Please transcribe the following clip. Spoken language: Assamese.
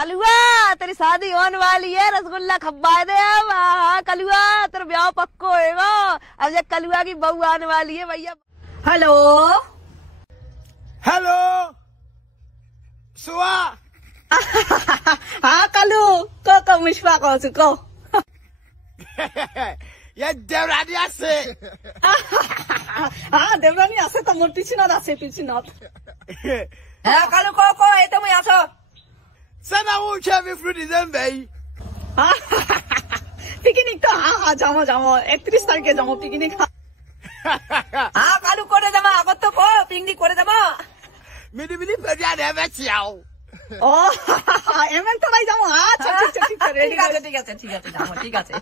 कलुआ तेरी शादी होने वाली है, रसगुल्ला खब्बा दे। अब कलुआ तेरा ब्याह पक्का होएगा। अब जब कलुआ की बहू आने वाली है भैया। हेलो हेलो सुआ। हाँ कलू को मुश्फा को ये देवरानी আছে। हाँ देवरानी আছে তো মোর পিছনত আছে পিছনত। হ্যাঁ কালু কো এই তুমি আছো। Sana uche mi fru December। Picnic তো হ্যাঁ যাবো 31 তারিখে যাবো পিকনিক। হ্যাঁ কালু করে যাবো আগত তো কো পিকনিক করে যাবো। মিনি পেরিয়া নেবে চাও। ও এমন তো ভাই যাবো। আচ্ছা ঠিক আছে রেডি আছে ঠিক আছে যাবো ঠিক আছে।